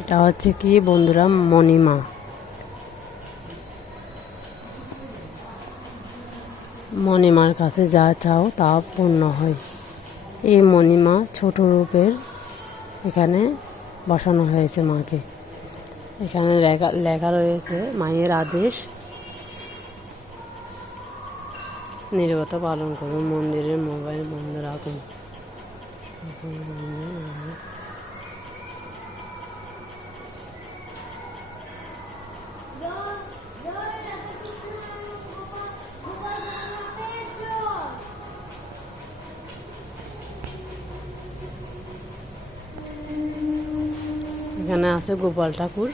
এটা হচ্ছে কি বন্ধুরা মণিমা। মণিমার কাছে যা চাও তা পূর্ণ হয়। এই মণিমা ছোট রূপের এখানে বসানো হয়েছে মাকে। এখানে লেখা লেখা রয়েছে, মায়ের আদেশ নিরবতা পালন করুন মন্দিরের মোবাইল বন্ধ রাখুন। এখানে আছে গোপাল ঠাকুর।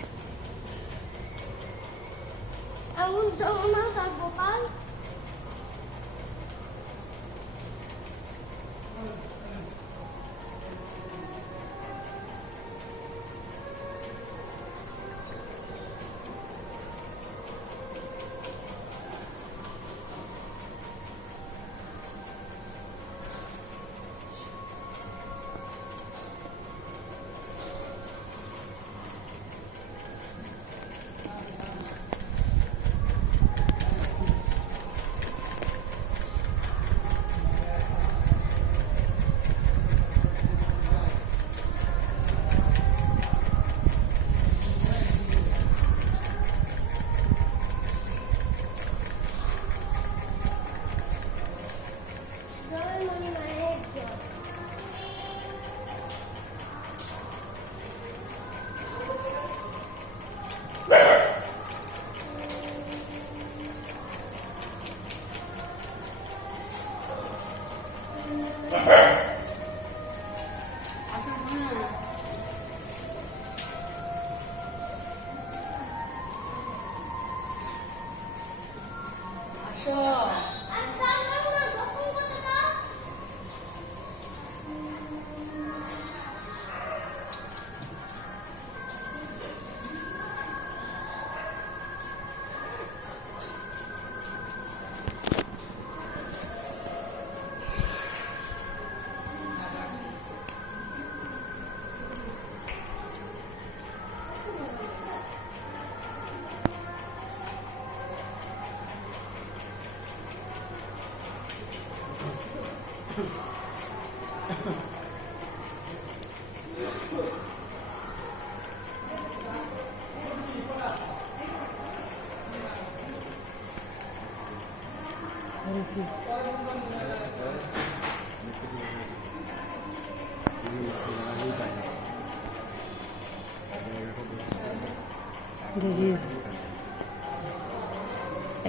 그.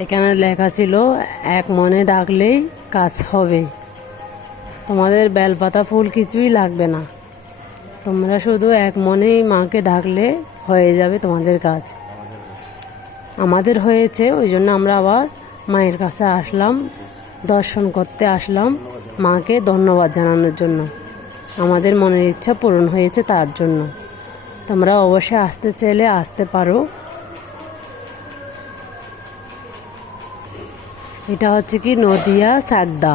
এখানে লেখা ছিল এক মনে ডাকলেই কাজ হবে। তোমাদের বেলপাতা ফুল কিছুই লাগবে না। তোমরা শুধু এক মনেই মাকে ডাকলে হয়ে যাবে তোমাদের কাজ। আমাদের হয়েছে, ওই জন্য আমরা আবার মায়ের কাছে আসলাম, দর্শন করতে আসলাম, মাকে ধন্যবাদ জানানোর জন্য। আমাদের মনের ইচ্ছা পূরণ হয়েছে তার জন্য। তোমরা অবশ্যই আসতে চাইলে আসতে পারো। এটা হচ্ছে কি নদিয়া চাকদা।